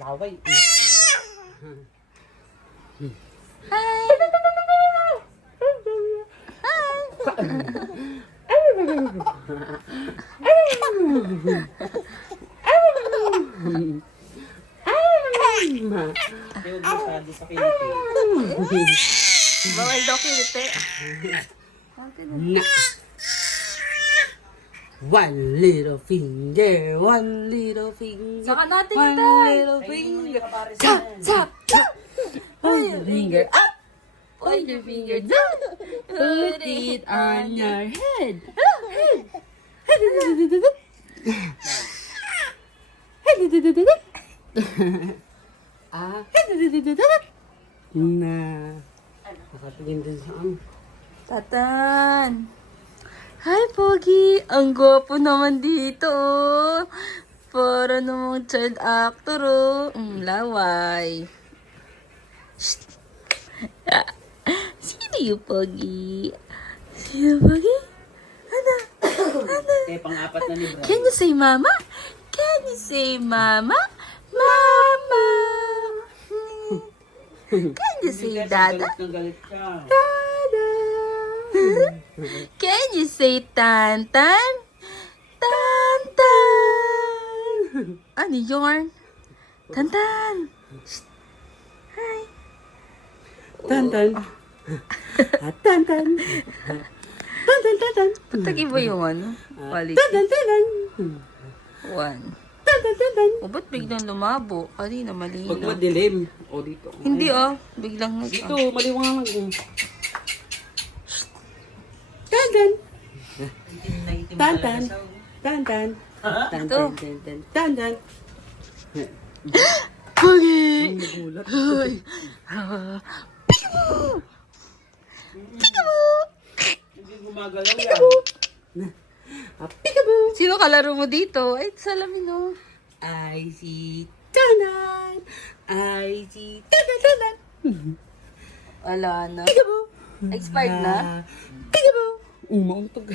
Laway. Bawal daw kilite. Na. One little finger, one little finger. Saka natin One ito. little finger. Tap, tap, tap. Put your finger up. Put your finger down. Put it on your head. Ah. Na. Nakatingin din sa ano. Tatan. Hi, Pogi. Ang gwapo naman dito, oh. Para namang child actor, oh. Laway. Shh. Sino yung Pogi? Sino Pogi? Ano? Ano? Pang-apat na ni Brian. Can you say mama? Can you say mama? Mama! Can you say dada? Galit ka. Dada! Can you say tantan? Tantan! Ano yarn? Tantan! Shh. Hi! Tantan. Tantan. Tantan, tantan. Patagi ba yung ano? Quality? Tantan, tantan. One. Tantan, tantan. O, ba't biglang lumabo? Kanina Pag malinaw. madilim. O dito. Hindi oh. Biglang nag... Dito, maliwanag. Tantan. Tantan. Tantan. Tantan. Tantan. Tantan. Pogi! Nagulat. Hoy! Peekaboo! Peekaboo! Hindi gumagalaw yan. Peekaboo. Sino kalaro mo dito? Ay, salamin oh. I see Tanan. I see Tanan. Wala na. Peekaboo. Expired na? Peekaboo. Umauntog.